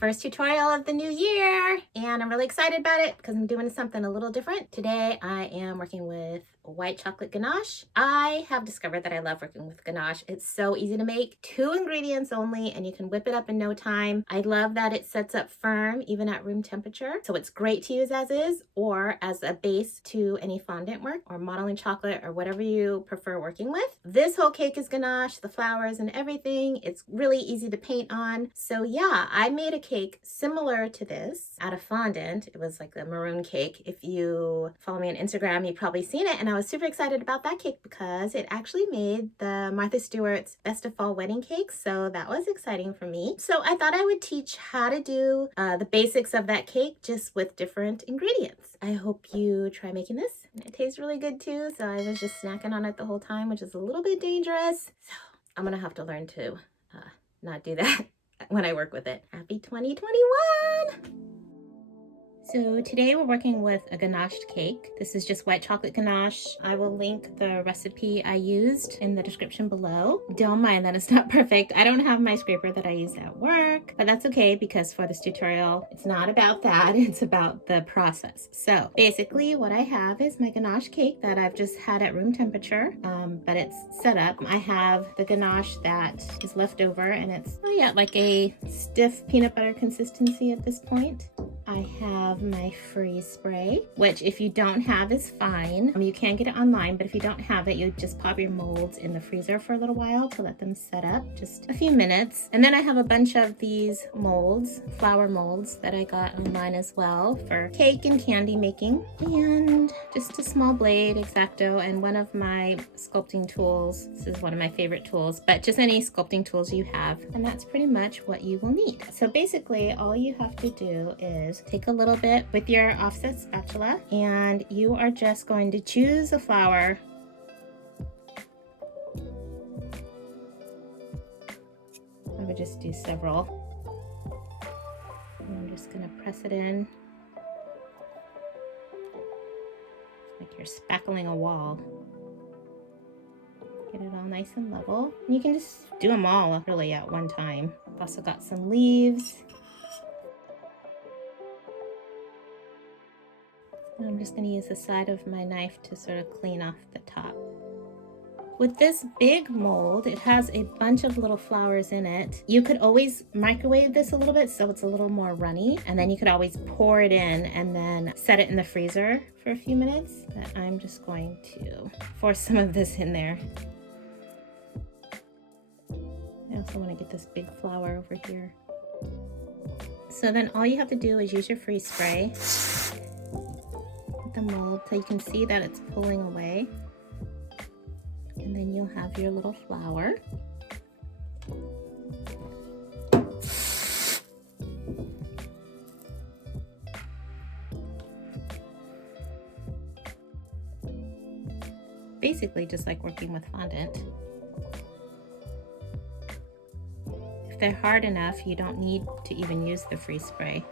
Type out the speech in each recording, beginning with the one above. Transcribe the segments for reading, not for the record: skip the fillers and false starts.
first tutorial of the new year, and I'm really excited about it because I'm doing something a little different. Today I am working with white chocolate ganache. I have discovered that I love working with ganache. It's so easy to make, 2 ingredients only, and you can whip it up in no time. I love that it sets up firm even at room temperature, so it's great to use as is or as a base to any fondant work or modeling chocolate or whatever you prefer working with. This whole cake is ganache, the flowers and everything. It's really easy to paint on. So yeah, I made a cake similar to this out of fondant. It was like the maroon cake. If you follow me on Instagram, you've probably seen it, and I was super excited about that cake because it actually made the Martha Stewart's Best of Fall wedding cake, so that was exciting for me. So I thought I would teach how to do the basics of that cake just with different ingredients. I hope you try making this. It tastes really good too, so I was just snacking on it the whole time, which is a little bit dangerous. So I'm gonna have to learn to not do that when I work with it. Happy 2021! So today we're working with a ganached cake. This is just white chocolate ganache. I will link the recipe I used in the description below. Don't mind that it's not perfect. I don't have my scraper that I use at work, but that's okay because for this tutorial, it's not about that. It's about the process. So basically what I have is my ganache cake that I've just had at room temperature, but it's set up. I have the ganache that is left over and it's, oh yeah, like a stiff peanut butter consistency at this point. I have my freeze spray, which if you don't have is fine. You can get it online, but if you don't have it, you just pop your molds in the freezer for a little while to let them set up, just a few minutes. And then I have a bunch of these molds, flower molds that I got online as well for cake and candy making. And just a small blade, X-Acto, and one of my sculpting tools. This is one of my favorite tools, but just any sculpting tools you have. And that's pretty much what you will need. So basically all you have to do is take a little bit with your offset spatula and you are just going to choose a flower. I would just do several. And I'm just going to press it in like you're spackling a wall. Get it all nice and level. And you can just do them all really at one time. I've also got some leaves. I'm just going to use the side of my knife to sort of clean off the top. With this big mold, it has a bunch of little flowers in it. You could always microwave this a little bit so it's a little more runny, and then you could always pour it in and then set it in the freezer for a few minutes. But I'm just going to force some of this in there. I also want to get this big flower over here. So then all you have to do is use your freeze spray. The mold so you can see that it's pulling away, and then you'll have your little flower. Basically just like working with fondant. If they're hard enough, you don't need to even use the freeze spray.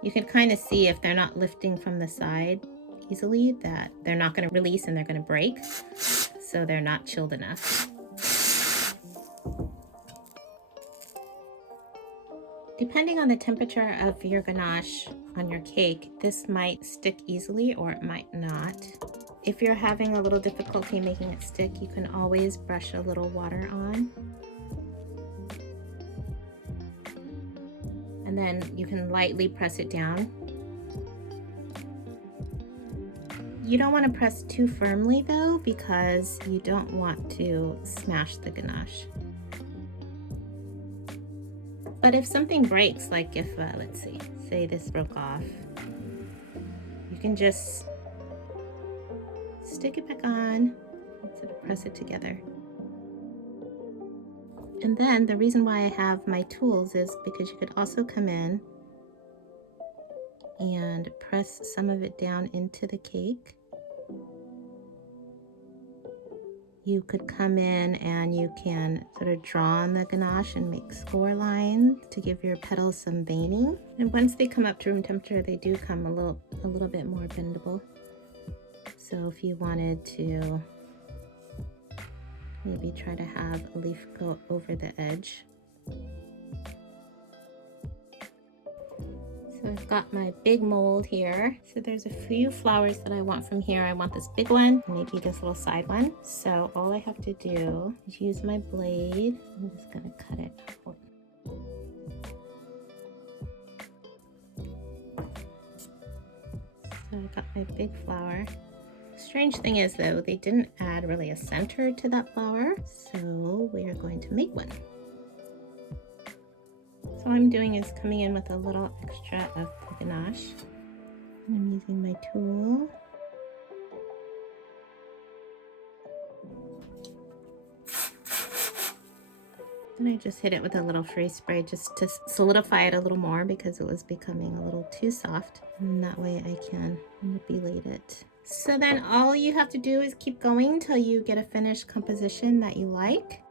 You can kind of see if they're not lifting from the side easily that they're not going to release and they're going to break, so they're not chilled enough. Depending on the temperature of your ganache on your cake, this might stick easily or it might not. If you're having a little difficulty making it stick, you can always brush a little water on. And then you can lightly press it down. You don't want to press too firmly though, because you don't want to smash the ganache. But if something breaks, like if, let's see, say this broke off, you can just stick it back on and sort of press it together. And then the reason why I have my tools is because you could also come in and press some of it down into the cake. You could come in and you can sort of draw on the ganache and make score lines to give your petals some veining. And once they come up to room temperature, they do come a little bit more bendable. So if you wanted to maybe try to have a leaf go over the edge, So I've got my big mold here. So there's a few flowers that I want from here. I want this big one, maybe this little side one. So all I have to do is use my blade. I'm just gonna cut it out. So I got my big flower. Strange thing is though, they didn't add really a center to that flower. So we are going to make one. So all I'm doing is coming in with a little extra of the ganache. I'm using my tool. And I just hit it with a little freeze spray just to solidify it a little more because it was becoming a little too soft. And that way I can manipulate it. So then all you have to do is keep going until you get a finished composition that you like.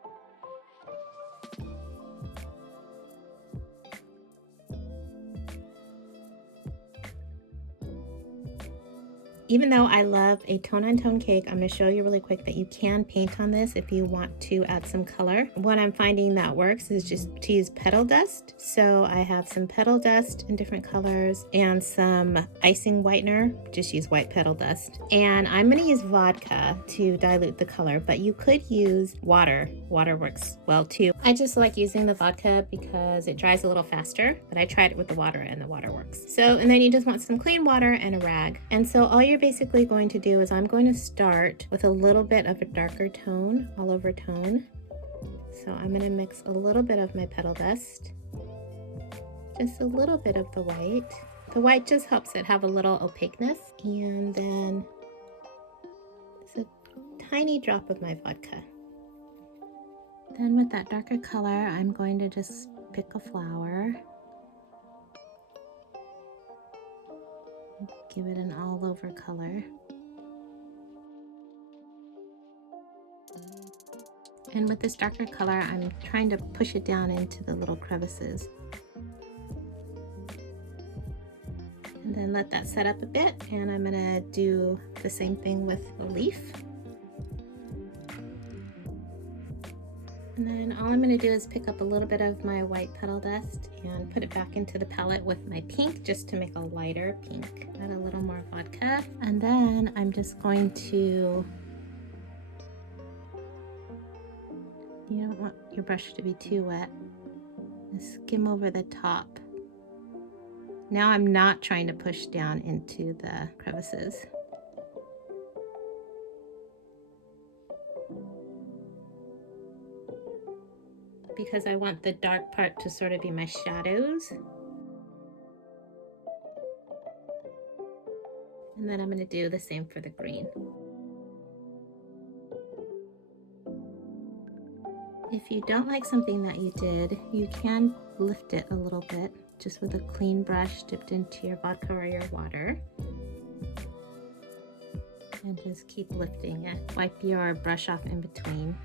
Even though I love a tone-on-tone cake, I'm going to show you really quick that you can paint on this if you want to add some color. What I'm finding that works is just to use petal dust. So I have some petal dust in different colors and some icing whitener. Just use white petal dust. And I'm going to use vodka to dilute the color, but you could use water. Water works well too. I just like using the vodka because it dries a little faster, but I tried it with the water and the water works. So, and then you just want some clean water and a rag. And so all you're basically going to do is I'm going to start with a little bit of a darker tone, all over tone. So I'm going to mix a little bit of my petal dust, just a little bit of the white. The white just helps it have a little opaqueness. And then just a tiny drop of my vodka. Then with that darker color, I'm going to just pick a flower. Give it an all over color. And with this darker color, I'm trying to push it down into the little crevices. And then let that set up a bit, and I'm gonna do the same thing with the leaf. And then all I'm going to do is pick up a little bit of my white petal dust and put it back into the palette with my pink just to make a lighter pink. Add a little more vodka. And then I'm just going to, you don't want your brush to be too wet, skim over the top. Now I'm not trying to push down into the crevices. Because I want the dark part to sort of be my shadows. And then I'm going to do the same for the green. If you don't like something that you did, you can lift it a little bit just with a clean brush dipped into your vodka or your water. And just keep lifting it. Wipe your brush off in between.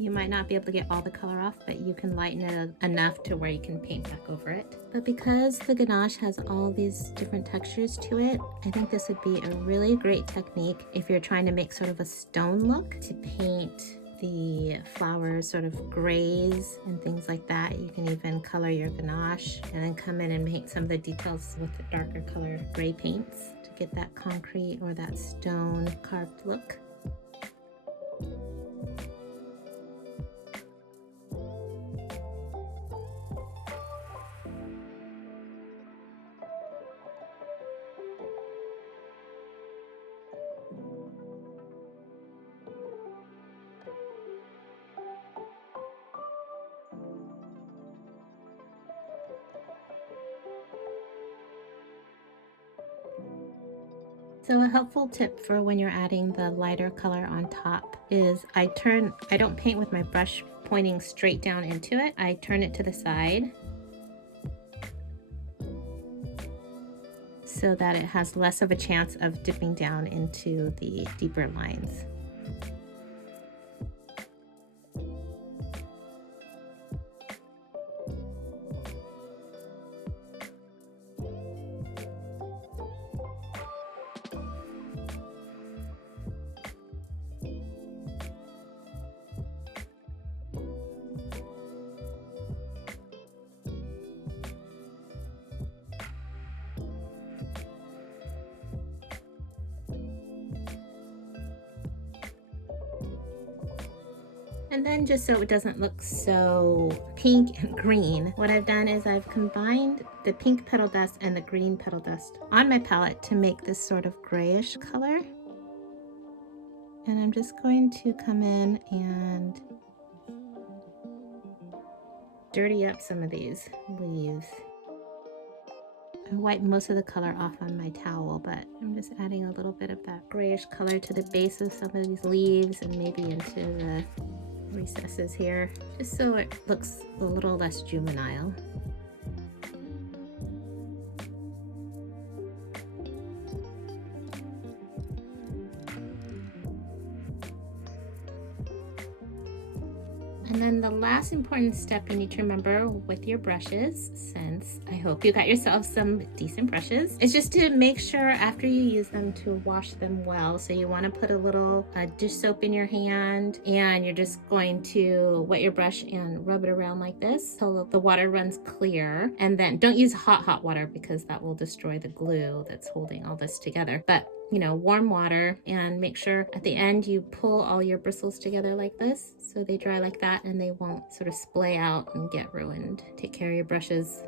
You might not be able to get all the color off, but you can lighten it enough to where you can paint back over it. But because the ganache has all these different textures to it, I think this would be a really great technique if you're trying to make sort of a stone look, to paint the flowers sort of grays and things like that. You can even color your ganache and then come in and paint some of the details with the darker color gray paints to get that concrete or that stone carved look. So a helpful tip for when you're adding the lighter color on top is I don't paint with my brush pointing straight down into it. I turn it to the side so that it has less of a chance of dipping down into the deeper lines. And then just so it doesn't look so pink and green, what I've done is I've combined the pink petal dust and the green petal dust on my palette to make this sort of grayish color. And I'm just going to come in and dirty up some of these leaves. I wiped most of the color off on my towel, but I'm just adding a little bit of that grayish color to the base of some of these leaves and maybe into the recesses here, just so it looks a little less juvenile. And then the last important step you need to remember with your brushes, since I hope you got yourself some decent brushes, is just to make sure after you use them to wash them well. So you want to put a little dish soap in your hand, and you're just going to wet your brush and rub it around like this till the water runs clear. And then don't use hot water because that will destroy the glue that's holding all this together. But you know, warm water, and make sure at the end you pull all your bristles together like this so they dry like that and they won't sort of splay out and get ruined. Take care of your brushes.